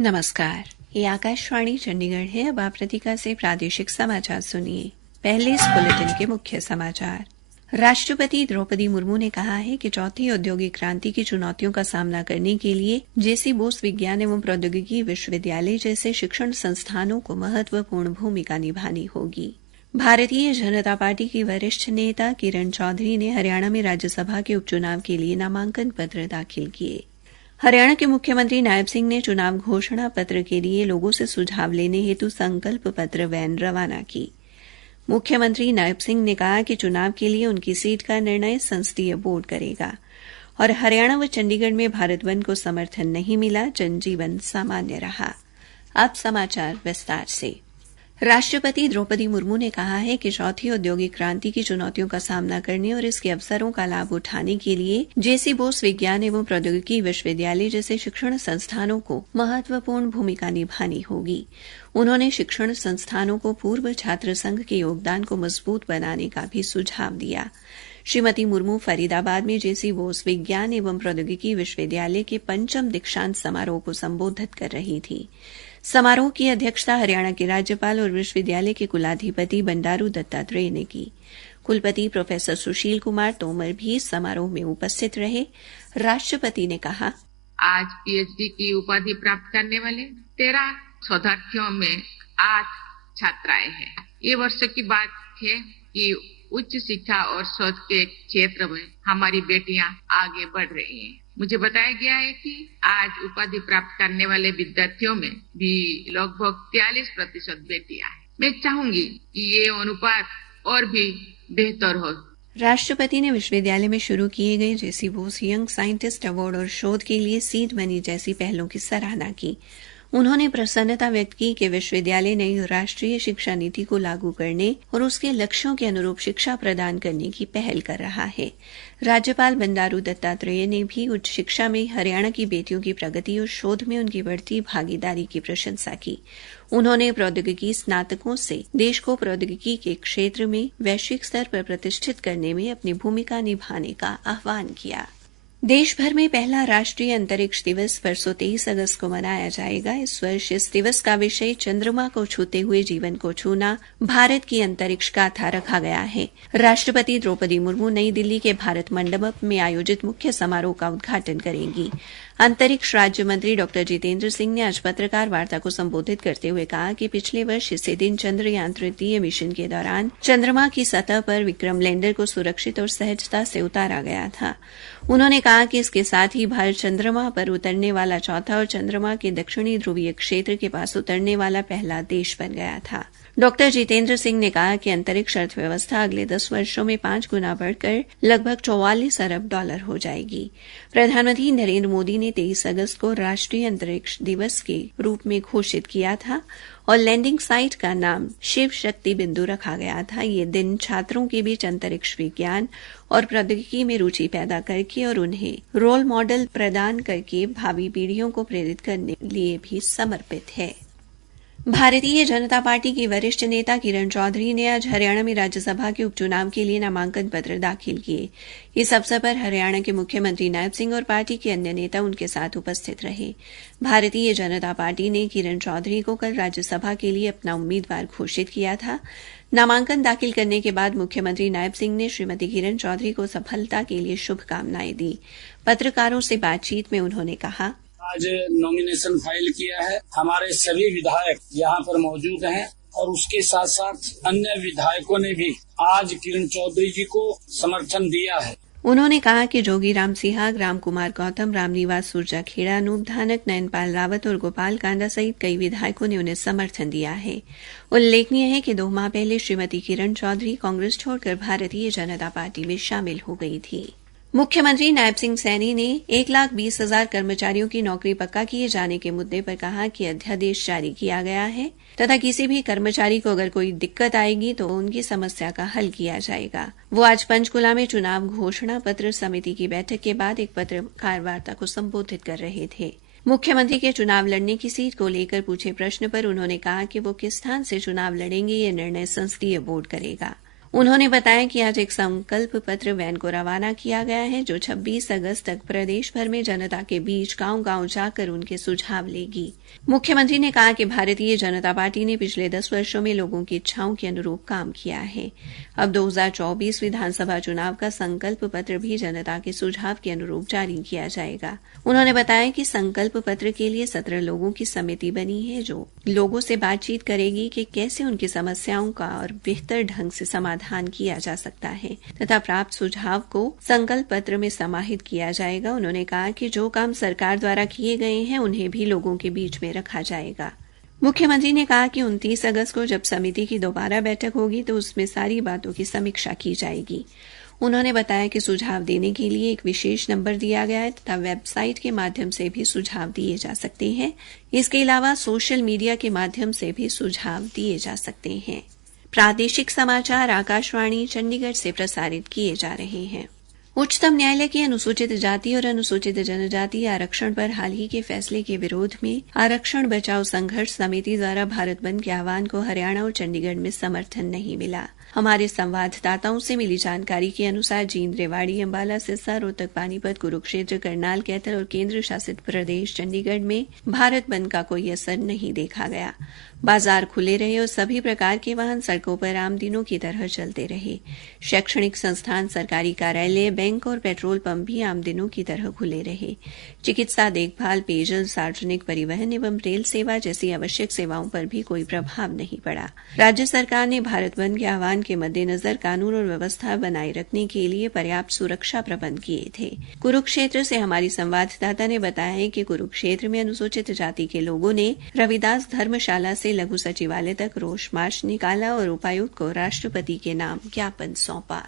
नमस्कार, ये आकाशवाणी चंडीगढ़ है। अब आप प्रतिका से प्रादेशिक समाचार सुनिए। पहले इस बुलेटिन के मुख्य समाचार। राष्ट्रपति द्रौपदी मुर्मू ने कहा है कि चौथी औद्योगिक क्रांति की चुनौतियों का सामना करने के लिए जेसी बोस विज्ञान एवं प्रौद्योगिकी विश्वविद्यालय जैसे शिक्षण संस्थानों को महत्वपूर्ण भूमिका निभानी होगी। भारतीय जनता पार्टी की वरिष्ठ नेता किरण चौधरी ने हरियाणा में राज्यसभा के उपचुनाव के लिए नामांकन पत्र दाखिल किए। हरियाणा के मुख्यमंत्री नायब सिंह ने चुनाव घोषणा पत्र के लिए लोगों से सुझाव लेने हेतु संकल्प पत्र वैन रवाना की। मुख्यमंत्री नायब सिंह ने कहा कि चुनाव के लिए उनकी सीट का निर्णय संसदीय बोर्ड करेगा और हरियाणा व चंडीगढ़ में भारत बंद को समर्थन नहीं मिला, जनजीवन सामान्य रहा। अब समाचार विस्तार से। राष्ट्रपति द्रौपदी मुर्मू ने कहा है कि चौथी औद्योगिक क्रांति की चुनौतियों का सामना करने और इसके अवसरों का लाभ उठाने के लिए जेसी बोस विज्ञान एवं प्रौद्योगिकी विश्वविद्यालय जैसे शिक्षण संस्थानों को महत्वपूर्ण भूमिका निभानी होगी। उन्होंने शिक्षण संस्थानों को पूर्व छात्र संघ के योगदान को मजबूत बनाने का भी सुझाव दिया। श्रीमती मुर्मू फरीदाबाद में जेसी बोस विज्ञान एवं प्रौद्योगिकी विश्वविद्यालय के 5वें दीक्षांत समारोह को संबोधित कर रही थी। समारोह की अध्यक्षता हरियाणा के राज्यपाल और विश्वविद्यालय के कुलाधिपति बंडारू दत्तात्रेय ने की। कुलपति प्रोफेसर सुशील कुमार तोमर भी समारोह में उपस्थित रहे। राष्ट्रपति ने कहा, आज पीएचडी की उपाधि प्राप्त करने वाले 13 शोधार्थियों में 8 छात्राएं हैं। ये वर्ष की बात है कि उच्च शिक्षा और शोध के क्षेत्र में हमारी बेटियां आगे बढ़ रही हैं। मुझे बताया गया है कि आज उपाधि प्राप्त करने वाले विद्यार्थियों में भी लगभग 43% बेटियां हैं। मैं चाहूंगी कि ये अनुपात और भी बेहतर हो। राष्ट्रपति ने विश्वविद्यालय में शुरू किए गए जेसी बोस यंग साइंटिस्ट अवार्ड और शोध के लिए सीड मनी जैसी पहलों की सराहना की। उन्होंने प्रसन्नता व्यक्त की कि विश्वविद्यालय नई राष्ट्रीय शिक्षा नीति को लागू करने और उसके लक्ष्यों के अनुरूप शिक्षा प्रदान करने की पहल कर रहा है। राज्यपाल बंडारू दत्तात्रेय ने भी उच्च शिक्षा में हरियाणा की बेटियों की प्रगति और शोध में उनकी बढ़ती भागीदारी की प्रशंसा की। उन्होंने प्रौद्योगिकी स्नातकों से देश को प्रौद्योगिकी के क्षेत्र में वैश्विक स्तर पर प्रतिष्ठित करने में अपनी भूमिका निभाने का आह्वान किया। देश भर में पहला राष्ट्रीय अंतरिक्ष दिवस परसों 23 अगस्त को मनाया जाएगा। इस वर्ष इस दिवस का विषय चंद्रमा को छूते हुए जीवन को छूना, भारत की अंतरिक्ष गाथा रखा गया है। राष्ट्रपति द्रौपदी मुर्मू नई दिल्ली के भारत मंडप में आयोजित मुख्य समारोह का उद्घाटन करेंगी। अंतरिक्ष राज्य मंत्री डॉ जितेंद्र सिंह ने आज पत्रकार वार्ता को संबोधित करते हुए कहा कि पिछले वर्ष इसी दिन चंद्रयान 3 मिशन के दौरान चंद्रमा की सतह पर विक्रम लैंडर को सुरक्षित और सहजता से उतारा गया था। उन्होंने कहा कि इसके साथ ही भारत चंद्रमा पर उतरने वाला चौथा और चंद्रमा के दक्षिणी ध्रुवीय क्षेत्र के पास उतरने वाला पहला देश बन गया था। डॉ जितेंद्र सिंह ने कहा कि अंतरिक्ष अर्थव्यवस्था अगले 10 वर्षों में 5 गुना बढ़कर लगभग 44 अरब डॉलर हो जाएगी। प्रधानमंत्री नरेंद्र मोदी ने 23 अगस्त को राष्ट्रीय अंतरिक्ष दिवस के रूप में घोषित किया था और लैंडिंग साइट का नाम शिव शक्ति बिंदु रखा गया था। ये दिन छात्रों के बीच अंतरिक्ष विज्ञान और प्रौद्योगिकी में रुचि पैदा करके और उन्हें रोल मॉडल प्रदान करके भावी पीढ़ियों को प्रेरित करने के लिए भी समर्पित है। भारतीय जनता पार्टी की वरिष्ठ नेता किरण चौधरी ने आज हरियाणा में राज्यसभा के उपचुनाव के लिए नामांकन पत्र दाखिल किए। इस अवसर पर हरियाणा के मुख्यमंत्री नायब सिंह और पार्टी के अन्य नेता उनके साथ उपस्थित रहे। भारतीय जनता पार्टी ने किरण चौधरी को कल राज्यसभा के लिए अपना उम्मीदवार घोषित किया था। नामांकन दाखिल करने के बाद मुख्यमंत्री नायब सिंह ने श्रीमती किरण चौधरी को सफलता के लिए शुभकामनाएं दी। पत्रकारों से बातचीत में उन्होंने कहा, आज नॉमिनेशन फाइल किया है। हमारे सभी विधायक यहाँ पर मौजूद हैं और उसके साथ साथ अन्य विधायकों ने भी आज किरण चौधरी जी को समर्थन दिया है। उन्होंने कहा कि जोगी राम सिंहा, राम कुमार गौतम, रामनिवास सुरजाखेड़ा, अनूप धानक, नयनपाल रावत और गोपाल कांडा सहित कई विधायकों ने उन्हें समर्थन दिया है। उल्लेखनीय है कि 2 माह पहले श्रीमती किरण चौधरी कांग्रेस छोड़कर भारतीय जनता पार्टी में शामिल हो गई थी। मुख्यमंत्री नायब सिंह सैनी ने 1,20,000 कर्मचारियों की नौकरी पक्का किए जाने के मुद्दे पर कहा कि अध्यादेश जारी किया गया है तथा किसी भी कर्मचारी को अगर कोई दिक्कत आएगी तो उनकी समस्या का हल किया जाएगा। वो आज पंचकुला में चुनाव घोषणा पत्र समिति की बैठक के बाद एक पत्रकार वार्ता को संबोधित कर रहे थे। मुख्यमंत्री के चुनाव लड़ने की सीट को लेकर पूछे प्रश्न पर उन्होंने कहा कि वो किस स्थान से चुनाव लड़ेंगे ये निर्णय संसदीय बोर्ड करेगा। उन्होंने बताया कि आज एक संकल्प पत्र वैन को रवाना किया गया है जो 26 अगस्त तक प्रदेश भर में जनता के बीच गांव-गांव जाकर उनके सुझाव लेगी। मुख्यमंत्री ने कहा कि भारतीय जनता पार्टी ने पिछले 10 वर्षों में लोगों की इच्छाओं के अनुरूप काम किया है। अब 2024 विधानसभा चुनाव का संकल्प पत्र भी जनता के सुझाव के अनुरूप जारी किया जाएगा। उन्होंने बताया कि संकल्प पत्र के लिए 17 लोगों की समिति बनी है जो लोगों से बातचीत करेगी कि कैसे उनकी समस्याओं का और बेहतर ढंग से समाधान किया जा सकता है तथा प्राप्त सुझाव को संकल्प पत्र में समाहित किया जाएगा। उन्होंने कहा कि जो काम सरकार द्वारा किए गए हैं उन्हें भी लोगों के बीच में रखा जाएगा। मुख्यमंत्री ने कहा कि 29 अगस्त को जब समिति की दोबारा बैठक होगी तो उसमें सारी बातों की समीक्षा की जाएगी। उन्होंने बताया कि सुझाव देने के लिए एक विशेष नंबर दिया गया है तथा वेबसाइट के माध्यम से भी सुझाव दिए जा सकते हैं। इसके अलावा सोशल मीडिया के माध्यम से भी सुझाव दिए जा सकते हैं। प्रादेशिक समाचार आकाशवाणी चंडीगढ़ से प्रसारित किए जा रहे हैं। उच्चतम न्यायालय की अनुसूचित जाति और अनुसूचित जनजाति आरक्षण पर हाल ही के फैसले के विरोध में आरक्षण बचाओ संघर्ष समिति द्वारा भारत बंद के आह्वान को हरियाणा और चंडीगढ़ में समर्थन नहीं मिला। हमारे संवाददाताओं से मिली जानकारी के अनुसार जींद, रेवाड़ी, अंबाला, सिरसा, रोहतक, पानीपत, कुरुक्षेत्र, करनाल, कैथल और केंद्र शासित प्रदेश चंडीगढ़ में भारत बंद का कोई असर नहीं देखा गया। बाजार खुले रहे और सभी प्रकार के वाहन सड़कों पर आम दिनों की तरह चलते रहे। शैक्षणिक संस्थान, सरकारी कार्यालय, बैंक और पेट्रोल पंप भी आम दिनों की तरह खुले रहे। चिकित्सा देखभाल, पेयजल, सार्वजनिक परिवहन एवं रेल सेवा जैसी आवश्यक सेवाओं पर भी कोई प्रभाव नहीं पड़ा। राज्य सरकार ने भारत बंद के आह्वान के मद्देनजर कानून और व्यवस्था बनाए रखने के लिए पर्याप्त सुरक्षा प्रबंध किए थे। कुरुक्षेत्र से हमारी संवाददाता ने बताया है कि कुरुक्षेत्र में अनुसूचित जाति के लोगों ने रविदास धर्मशाला से लघु सचिवालय तक रोष मार्च निकाला और उपायुक्त को राष्ट्रपति के नाम ज्ञापन सौंपा।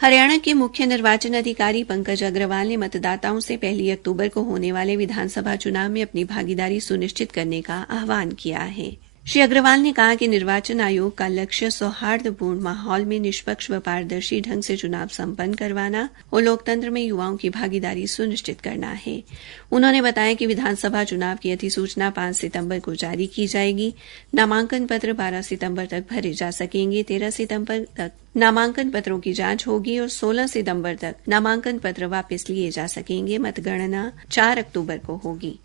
हरियाणा के मुख्य निर्वाचन अधिकारी पंकज अग्रवाल ने मतदाताओं से 1 अक्टूबर को होने वाले विधानसभा चुनाव में अपनी भागीदारी सुनिश्चित करने का आह्वान किया है। श्री अग्रवाल ने कहा कि निर्वाचन आयोग का लक्ष्य सौहार्दपूर्ण माहौल में निष्पक्ष व पारदर्शी ढंग से चुनाव संपन्न करवाना और लोकतंत्र में युवाओं की भागीदारी सुनिश्चित करना है। उन्होंने बताया कि विधानसभा चुनाव की अधिसूचना 5 सितंबर को जारी की जाएगी। नामांकन पत्र 12 सितंबर तक भरे जा सकेंगे। 13 सितंबर तक नामांकन पत्रों की जांच होगी और 16 सितंबर तक नामांकन पत्र वापस लिए जा सकेंगे। मतगणना 4 अक्टूबर को होगी।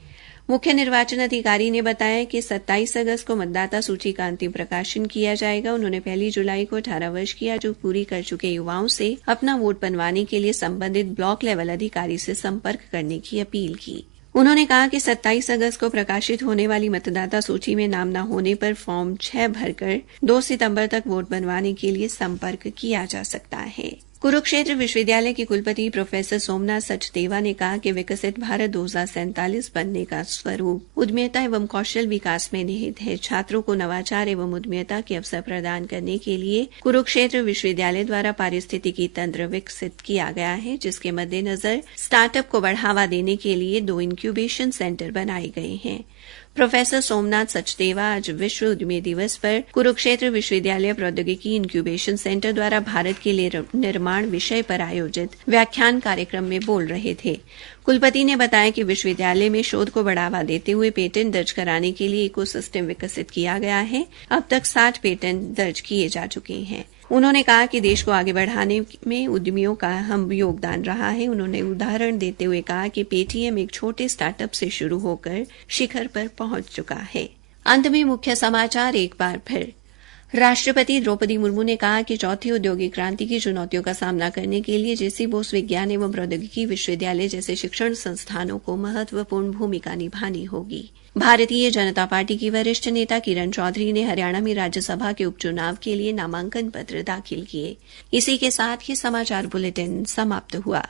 मुख्य निर्वाचन अधिकारी ने बताया कि 27 अगस्त को मतदाता सूची का अंतिम प्रकाशन किया जाएगा। उन्होंने 1 जुलाई को 18 वर्ष की आयु पूरी कर चुके युवाओं से अपना वोट बनवाने के लिए संबंधित ब्लॉक लेवल अधिकारी से संपर्क करने की अपील की। उन्होंने कहा कि 27 अगस्त को प्रकाशित होने वाली मतदाता सूची में नाम न होने पर फॉर्म 6 भरकर 2 सितंबर तक वोट बनवाने के लिए संपर्क किया जा सकता है। कुरुक्षेत्र विश्वविद्यालय के कुलपति प्रोफेसर सोमनाथ सचदेवा ने कहा कि विकसित भारत 2047 बनने का स्वरूप उद्यमिता एवं कौशल विकास में निहित है। छात्रों को नवाचार एवं उद्यमिता के अवसर प्रदान करने के लिए कुरुक्षेत्र विश्वविद्यालय द्वारा पारिस्थितिकी तंत्र विकसित किया गया है, जिसके मद्देनजर स्टार्टअप को बढ़ावा देने के लिए 2 इंक्यूबेशन सेंटर बनाए गए हैं। प्रोफेसर सोमनाथ सचदेवा आज विश्व उद्यमी दिवस पर कुरुक्षेत्र विश्वविद्यालय प्रौद्योगिकी इंक्यूबेशन सेंटर द्वारा भारत के लिए निर्माण विषय पर आयोजित व्याख्यान कार्यक्रम में बोल रहे थे। कुलपति ने बताया कि विश्वविद्यालय में शोध को बढ़ावा देते हुए पेटेंट दर्ज कराने के लिए इकोसिस्टम विकसित किया गया है। अब तक 60 पेटेंट दर्ज किए जा चुके हैं। उन्होंने कहा कि देश को आगे बढ़ाने में उद्यमियों का अहम योगदान रहा है। उन्होंने उदाहरण देते हुए कहा कि पेटीएम एक छोटे स्टार्टअप से शुरू होकर शिखर पर पहुंच चुका है। अंत में मुख्य समाचार एक बार फिर। राष्ट्रपति द्रौपदी मुर्मू ने कहा कि चौथी औद्योगिक क्रांति की चुनौतियों का सामना करने के लिए जेसी बोस विज्ञान एवं प्रौद्योगिकी विश्वविद्यालय जैसे शिक्षण संस्थानों को महत्वपूर्ण भूमिका निभानी होगी। भारतीय जनता पार्टी की वरिष्ठ नेता किरण चौधरी ने हरियाणा में राज्यसभा के उपचुनाव के लिए नामांकन पत्र दाखिल किए। इसी के साथ ही समाचार बुलेटिन समाप्त हुआ।